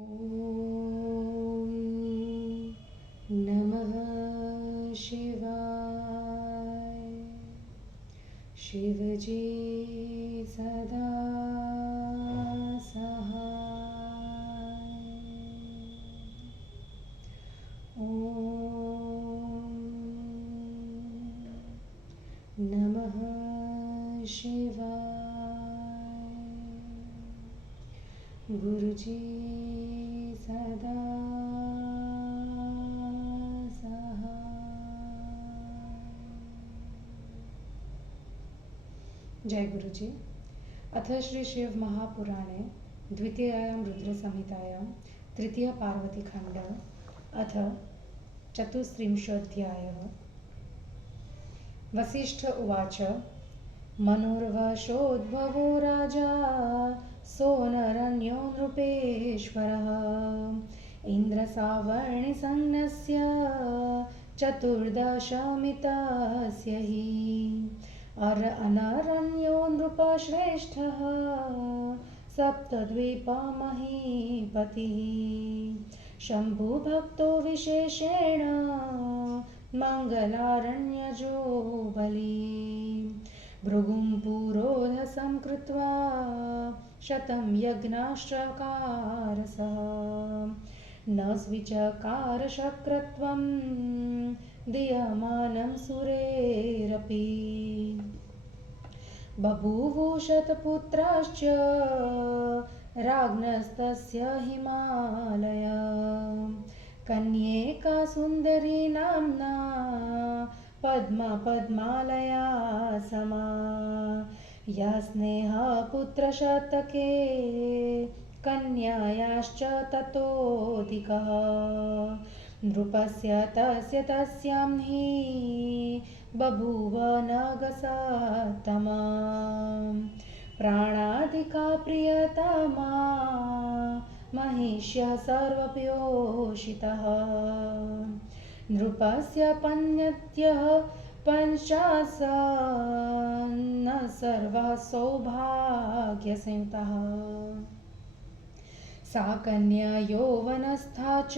ॐ नमः शिवाय। शिवजी सदा सहाय। ॐ नमः शिवाय। गुरुजी सदा जय गुरुजी। अथ श्री शिव महापुराणे द्वितीयायां रुद्रसंहितायां तृतीय पार्वतीखण्ड अथ चतुस्त्रिंशोऽध्यायः। वसिष्ठ उवाच मनोर्वशोद्भवो राजा सोनरन्यो नृपेश्वरः इन्द्रसावर्णिसंज्ञस्य चतुर्दशमितस्य हि अनरण्यो नृपश्रेष्ठः सप्तद्वीपमहीपतिः शम्भुभक्तो विशेषेण मङ्गलारण्यजो बली भृगुं पुरोधसं कृत्वा शतं यज्ञाश्चकारसः न स्विचकार शक्रत्वं दीयमानं सुरेरपि बभूवुशतपुत्राश्च राज्ञस्तस्य हिमालया कन्येका सुन्दरी नाम्ना पद्मालया समा या स्नेहपुत्रशतके कन्यायाश्च ततोऽधिकः नृपस्य तस्यां हि बभूव नगसत्तमा प्राणाधिका प्रियतमा महिष्यः सर्वप्योषितः नृपस्य पत्न्यः पञ्चाशन्न सर्वः सौभाग्यसंयुतः सा कन्या यौवनस्था च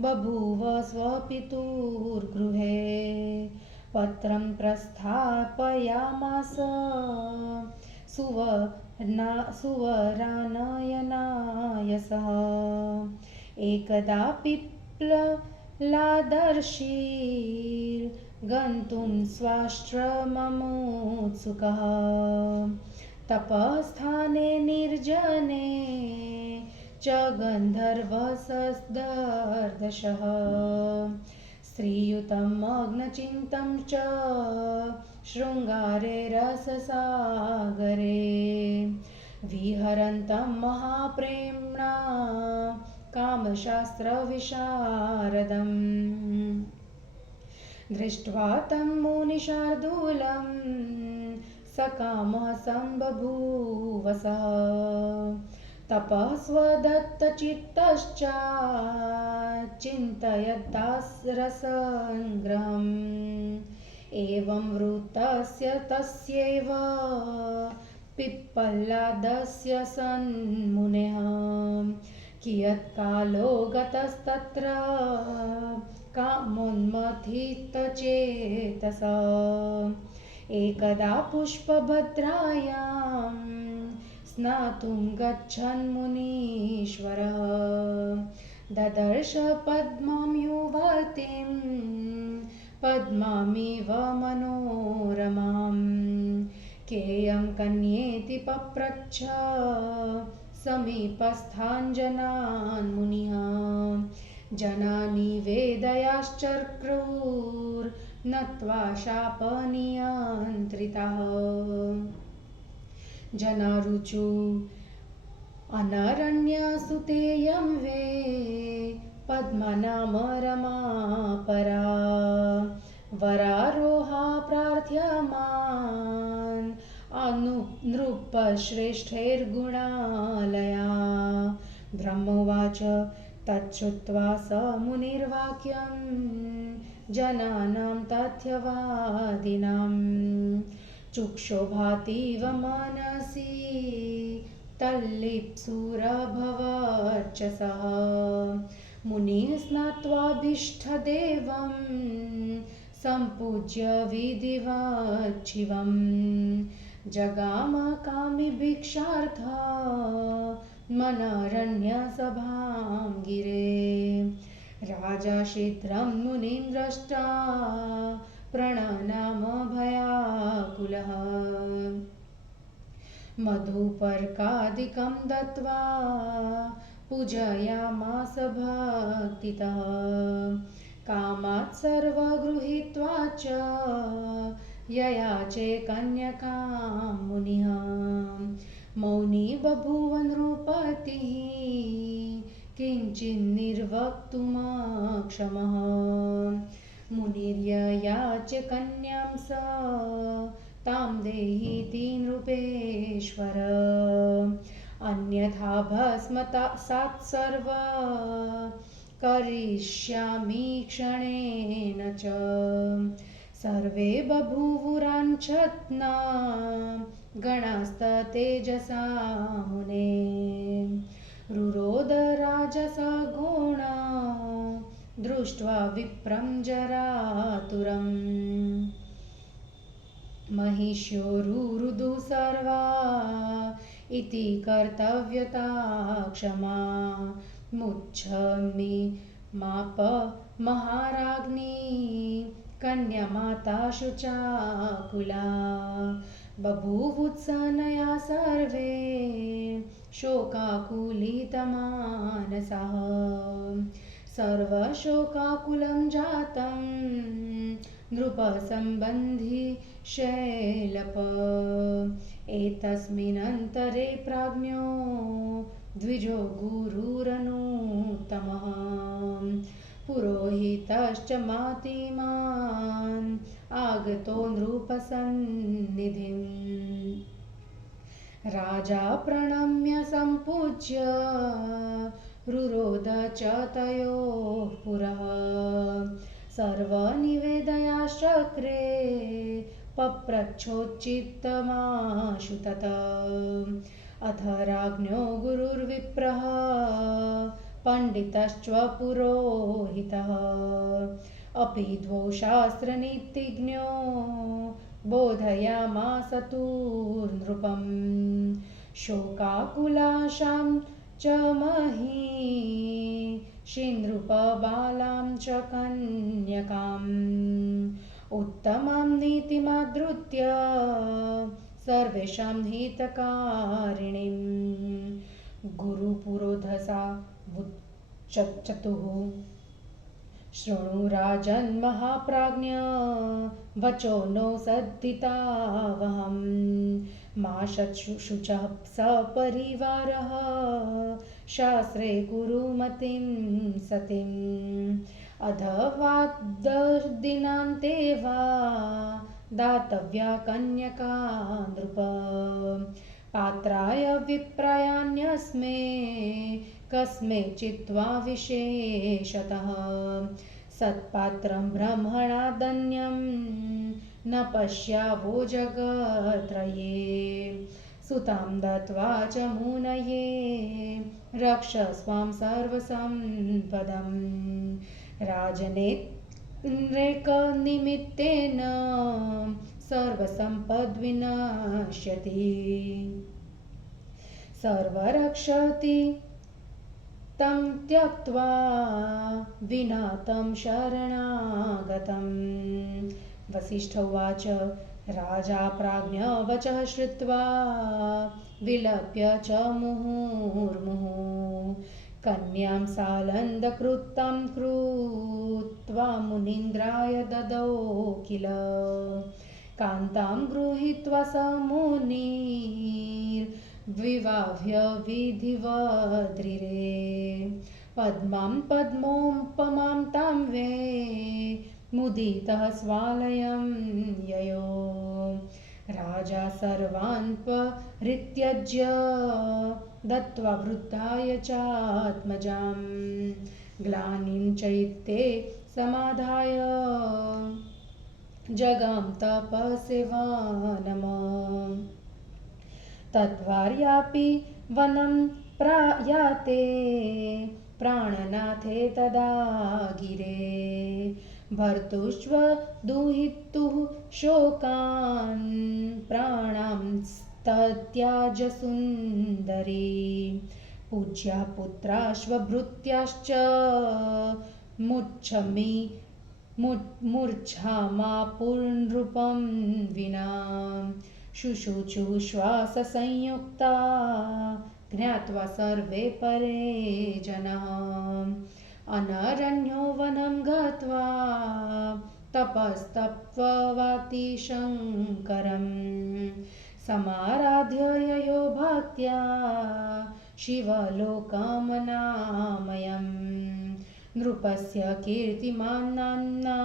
बभूव स्वपितुर्गृहे पत्रं प्रस्थापयामास सुवरानयनाय सह एकदा पिप्पलादर्शिर्गन्तुं स्वाश्रममुत्सुकः तपःस्थाने निर्जने च गन्धर्वसदर्दशः श्रीयुतं मग्नचित्तं च शृङ्गारे रससागरे विहरन्तं महाप्रेम्णा कामशास्त्रविशारदम् दृष्ट्वा तं मुनिशार्दूलं सकामः सम्बभूवसः तपस्वदत्तचित्तश्च चिन्तयद्दासरसङ्ग्रहम् एवं वृत्तस्य तस्यैव पिप्पलादस्य सन्मुनेः कियत्कालो गतस्तत्र कामोन्मथितचेतसा एकदा पुष्पभद्रायां स्नातुं गच्छन् मुनीश्वरः ददर्श पद्मां युवतीं पद्मामिव मनोरमां केयं कन्येति पप्रच्छ समीपस्थान् जनान् मुनिः जनानि वेदयाश्चक्रुर्नत्वा शापनियन्त्रिताः जनारुचु अनरण्यसुतेयं वे पद्मा नाम रमा परा वरारोहा प्रार्थ्यमान् नृपश्रेष्ठैर्गुणालया ब्रह्मोवाच तच्छ्रुत्वा स मुनिर्वाक्यं जनानां तथ्यवादिनां चुक्षोभातीव मनसि तल्लिप्सुरभवत् वर्चसः। मुनिः स्नात्वाभीष्टदेवं सम्पूज्य विधिवत् शिवं जगाम कामी भिक्षार्थमनरण्यसभां गिरे। राजा शीघ्रं मुनिं दृष्ट्वा प्रणनाम भयाकुलः। मधुपर्कादिकं दत्त्वा पूजयामास भक्तितः। कामात् सर्वगृहीत्वा च ययाचे कन्यकां मुनिः। मौनी बभूव नृपतिः किञ्चिन्निर्वक्तुमक्षमः। मुनिर्ययाच कन्यां स तां देहीति नृपेश्वर। अन्यथा भस्मसात् सर्व करिष्यामि क्षणेन च। सर्वे बभूवुराञ्छन्ना गणास्ततेजसा मुने। रुरोध राजसगुणा दृष्ट्वा विप्रं जरातुरम्। महिष्यो सर्वा इति कर्तव्यता क्षमा। मुच्छमि माप महाराज्ञी कन्यामाता शुचाकुला। बभूवुत्सनया सर्वे शोकाकुलितमानसाः। सर्वशोकाकुलं जातं नृपसम्बन्धी शैलप। एतस्मिन्नन्तरे प्राज्ञो द्विजो गुरुरनुत्तमः। पुरोहितश्च मातिमान् आगतो नृपसन्निधिम्। राजा प्रणम्य सम्पूज्य रुरोध च तयोः पुरः। सर्वनिवेदयाश्चक्रे पप्रच्छोच्चित्तमाशु तत्। अथ राज्ञो गुरुर्विप्रः पण्डितश्च पुरोहितः। अपि द्वौ शास्त्रनीतिज्ञो बोधयामास तु नृपम्। शोकाकुलाशां च महिषीनृपबालां च कन्यकाम्। उत्तमां नीतिमादृत्य सर्वेषां हितकारिणीं। गुरुपुरोधसा चतुः शृणु राजन् महाप्राज्ञ वचो नो सद्दितावहम्। मा शुचः सपरिवारः शास्त्रे कुरु मतिं सतिम्। अधवाद्दिनान्ते वा दातव्या कन्यका नृप। पात्राय विप्रायान्यस्मै कस्मैचित् वा विशेषतः। सत्पात्रं ब्रह्मणा दन्यं न पश्यावो जगत्त्रये। सुतां दत्त्वा च मुनये रक्षस्वां सर्वसम्पदम्। राजनेकनिमित्तेन सर्वसम्पद्विनश्यति। सर्वरक्षति तं त्यक्त्वा विना तं शरणागतम्। वसिष्ठ उवाच राजा प्राज्ञवचः श्रुत्वा विलप्य च मुहुर्मुहुः। कन्यां सालन्दकृतां कृत्वा मुनीन्द्राय ददौ किल। कान्तां गृहीत्वा स मुनिर्विवाह्य विधिवद्रिरे। पद्मां पद्मोपमां तां वे मुदितः स्वालयं ययो। राजा सर्वान् परित्यज्य दत्त्वा वृद्धाय चात्मजां। ग्लानिं चैत्ये समाधाय जगां तपसेवानम्। तद्वार्यापि वनं प्रयाते प्राणनाथे तदा गिरे भर्तुष्व दुहितुः शोकान् प्राणांस्तत्याज सुन्दरी पूज्या पुत्राश्वभृत्याश्च मूर्च्छामापुर्नृपं विना शुशुचुः श्वाससंयुक्ता ज्ञात्वा सर्वे परे जनाः अनरण्यो वनं गत्वा तपस्तप्त्वाति शङ्करम् समाराध्य ययो भक्त्या शिवलोकमनामयम् नृपस्य कीर्तिमान् नाम्ना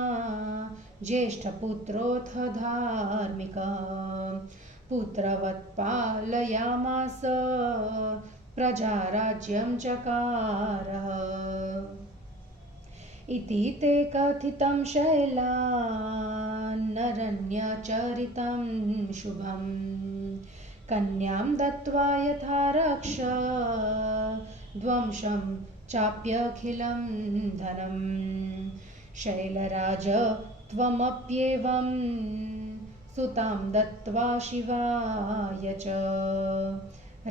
ज्येष्ठपुत्रोऽथ धार्मिकः पुत्रवत् पालयामास प्रजाराज्यं चकारः इति ते कथितं शैलान्नरण्यचरितं शुभम् कन्यां दत्त्वा यथा रक्ष ध्वंसं चाप्यखिलं धनम् शैलराज त्वमप्येवं सुतां दत्त्वा शिवाय च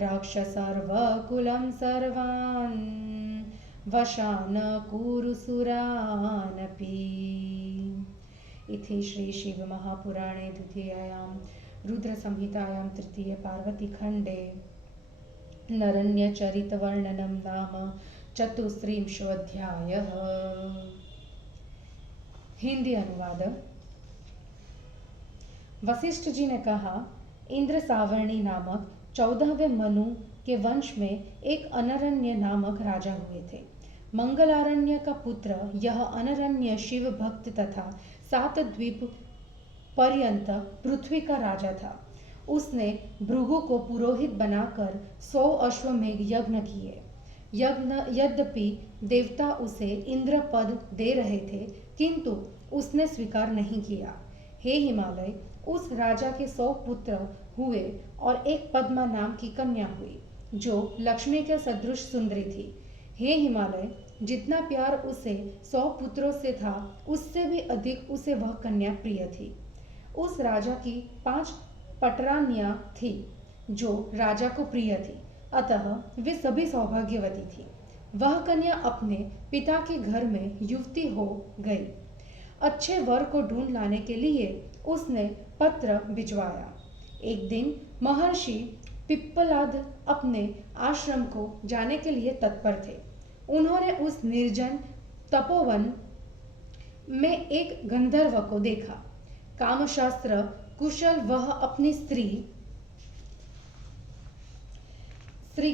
रक्ष सर्वकुलं सर्वान् वशान् कुरु सुरानपि। इति श्री शिवमहापुराणे द्वितीयायां रुद्रसंहितायां तृतीये पार्वतीखण्डे नरण्यचरितवर्णनं नाम चतुस्त्रिंशोऽध्यायः। हिंदी अनुवाद। वशिष्ठ जी ने कहा, इंद्र सावर्णी नामक 14वें मनु के वंश में एक अनरण्य नामक राजा हुए थे। मंगलारण्य का पुत्र यह अनरण्य शिव भक्त तथा 7 द्वीप पर्यंत पृथ्वी का राजा था। उसने भृगु को पुरोहित बनाकर 100 अश्वमेघ यज्ञ किए। यद्यपि देवता उसे इंद्र पद दे रहे थे, किंतु उसने स्वीकार नहीं किया। हे हिमालय, उस राजा के 100 पुत्र हुए और एक पद्मा नाम की कन्या हुई, जो लक्ष्मी के सदृश सुंदरी थी। हे हिमालय, जितना प्यार उसे 100 पुत्रों से था, उससे भी अधिक उसे वह कन्या प्रिय थी। उस राजा की 5 पटरानियां थी, जो राजा को प्रिय थी, अतः वे सभी सौभाग्यवती थी। वह कन्या अपने पिता के घर में युवती हो गई। अच्छे वर को ढूंढ लाने के लिए उसने पत्र भिजवाया। एक दिन महर्षि पिप्पलाद अपने आश्रम को जाने के लिए तत्पर थे। उन्होंने उस निर्जन तपोवन में एक गंधर्व को देखा। कामशास्त्र कुशल वह अपनी स्त्री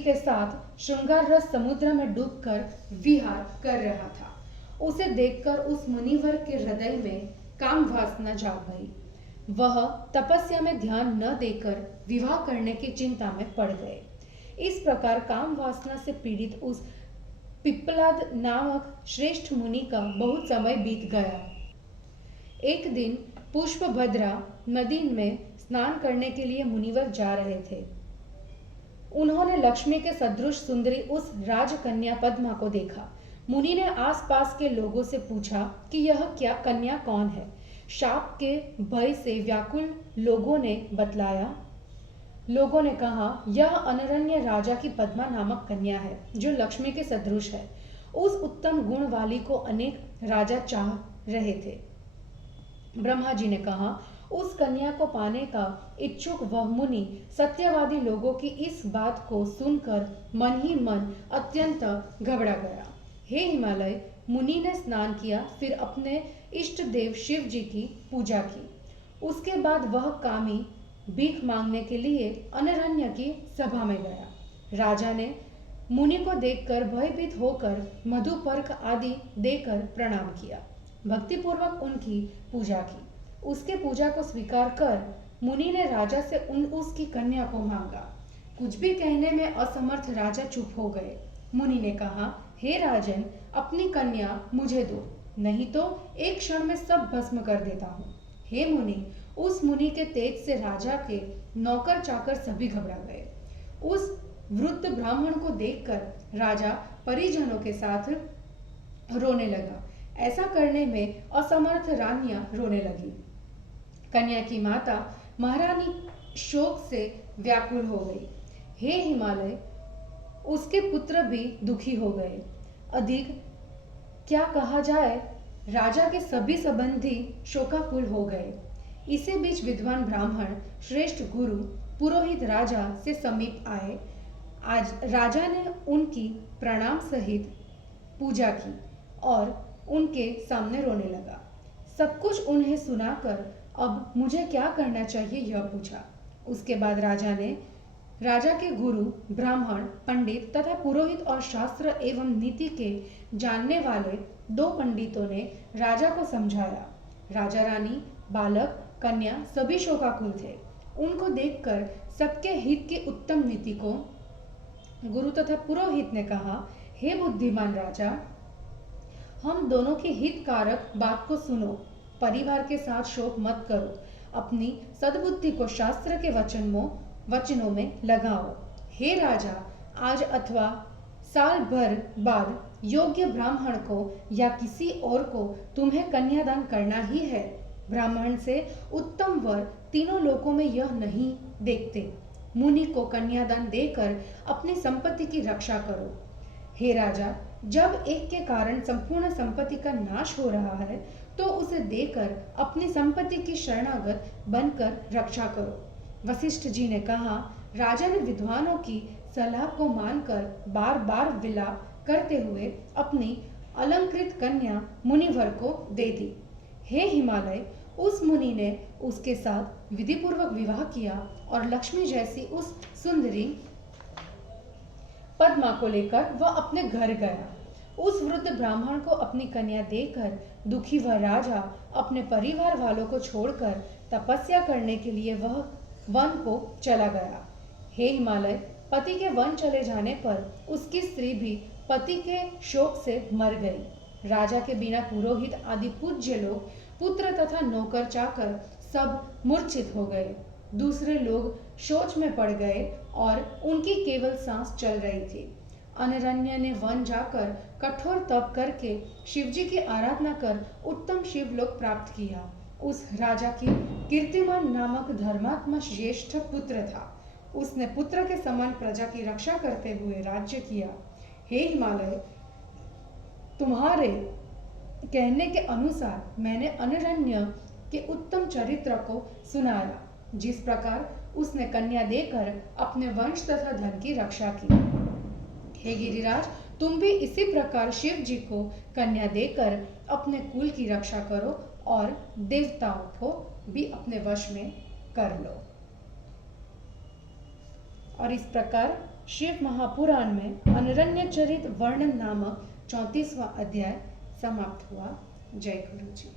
के साथ श्रृंगार रस समुद्र में डूबकर विहार कर रहा था। उसे देखकर उस मुनिवर के हृदय में काम वासना जाग गई। वह तपस्या में ध्यान न देकर विवाह करने की चिंता में पड़ गए। इस प्रकार काम वासना से पीड़ित उस पिप्पलाद नामक श्रेष्ठ मुनि का बहुत समय बीत गया। एक दिन पुष्पभद्रा नदी में स्नान करने के लिए मुनिवर जा रहे थे। उन्होंने लक्ष्मी के सदृश सुंदरी उस राजकन्या पद्मा को देखा। मुनि ने आसपास के लोगों से पूछा कि यह क्या कन्या कौन है। शाप के भय से व्याकुल लोगों ने बतलाया। लोगों ने कहा, यह अनरण्य राजा की पद्मा नामक कन्या है, जो लक्ष्मी के सदृश है। उस उत्तम गुण वाली को अनेक राजा चाह रहे थे। ब्रह्मा जी ने कहा, उस कन्या को पाने का इच्छुक वह मुनि सत्यवादी लोगों की इस बात को सुनकर मन ही मन अत्यंत घबरा गया। हे हिमालय, मुनि ने स्नान किया, फिर अपने इष्ट देव शिव जी की पूजा की। उसके बाद वह कामी भीख मांगने के लिए अनरण्य की सभा में गया। राजा ने मुनि को देखकर भयभीत होकर मधुपर्क आदि देकर प्रणाम किया। भक्तिपूर्वक उनकी पूजा की। उसके पूजा को स्वीकार कर मुनि ने राजा से उसकी कन्या को मांगा। कुछ भी कहने में असमर्थ राजा चुप हो गए। मुनि ने कहा, हे राजन, अपनी कन्या मुझे दो, नहीं तो एक क्षण में सब भस्म कर देता हूँ। हे मुनि, उस मुनि के तेज से राजा के नौकर चाकर सभी घबरा गए। उस वृद्ध ब्राह्मण को देखकर राजा परिजनों के साथ रोने लगा। ऐसा करने में असमर्थ रानियां रोने लगी। कन्या की माता महारानी शोक से व्याकुल हो गई। हे हिमालय, उसके पुत्र भी दुखी हो गए। अधिक क्या कहा जाए, राजा के सभी संबंधी शोकाकुल हो गए। इसी बीच विद्वान ब्राह्मण श्रेष्ठ गुरु पुरोहित राजा से समीप आए। आज राजा ने उनकी प्रणाम सहित पूजा की और उनके सामने रोने लगा। सब कुछ उन्हें सुनाकर अब मुझे क्या करना चाहिए यह पूछा। उसके बाद राजा के गुरु ब्राह्मण पंडित तथा पुरोहित और शास्त्र एवं नीति के जानने वाले 2 पंडितों ने राजा को समझाया। राजा रानी बालक कन्या सभी शोकाकुल थे। उनको देखकर सबके हित की उत्तम नीति को गुरु तथा पुरोहित ने कहा, हे बुद्धिमान राजा, हम दोनों की हितकारक बात को सुनो। परिवार के साथ शोक मत करो। अपनी सद्बुद्धि को शास्त्र के वचनों में लगाओ। हे राजा, आज अथवा साल भर बाद योग्य ब्राह्मण को या किसी और को तुम्हें कन्यादान करना ही है। ब्राह्मण से उत्तम वर तीनों लोकों में यह नहीं देखते। मुनि को कन्यादान देकर अपनी संपत्ति की रक्षा करो। हे राजा, जब एक के कारण संपूर्ण संपत्ति का नाश हो रहा है तो उसे देकर अपनी संपत्ति की शरणागत बनकर रक्षा करो। वशिष्ठ जी ने कहा। राजा ने विद्वानों की सलाह को मानकर बार बार विलाप करते हुए अपनी अलंकृत कन्या मुनिवर को दे दी। हे हिमालय, उस मुनि ने उसके साथ विधिपूर्वक विवाह किया और लक्ष्मी जैसी उस सुंदरी पद्मा को लेकर वह अपने घर गया। उस वृद्ध ब्राह्मण को अपनी कन्या देकर दुखी वह राजा अपने परिवार वालों को छोड़कर तपस्या करने के लिए वह वन को चला गया। हे हिमालय, पति के वन चले जाने पर उसकी स्त्री भी पति के शोक से मर गई। राजा के बिना पुरोहित आदि पूज्य लोग, पुत्र तथा नौकर चाकर सब मूर्छित हो गए। दूसरे लोग शोच में पड़ गए और उनकी केवल सांस चल रही थी। अनरण्य ने वन जाकर कठोर तप करके शिवजी की आराधना कर उत्तम शिवलोक प्राप्त किया। उस राजा की कीर्तिमान नामक धर्मात्मा ज्येष्ठ पुत्र था। उसने पुत्र के समान प्रजा की रक्षा करते हुए राज्य किया। हे हिमालय, तुम्हारे कहने के अनुसार मैंने अनरण्य के उत्तम चरित्र को सुनाया। जिस प्रकार उसने कन्या देकर अपने वंश तथा धन की रक्षा की। हे गिरिराज, तुम भी इसी प्रकार शिव जी को कन्या देकर अपने कुल की रक्षा करो और देवताओं को भी अपने वश में कर लो। और इस प्रकार शिव महापुराण में अनरण्य चरित वर्णन नामक 34वां अध्याय समाप्त हुआ। जय गुरु जी।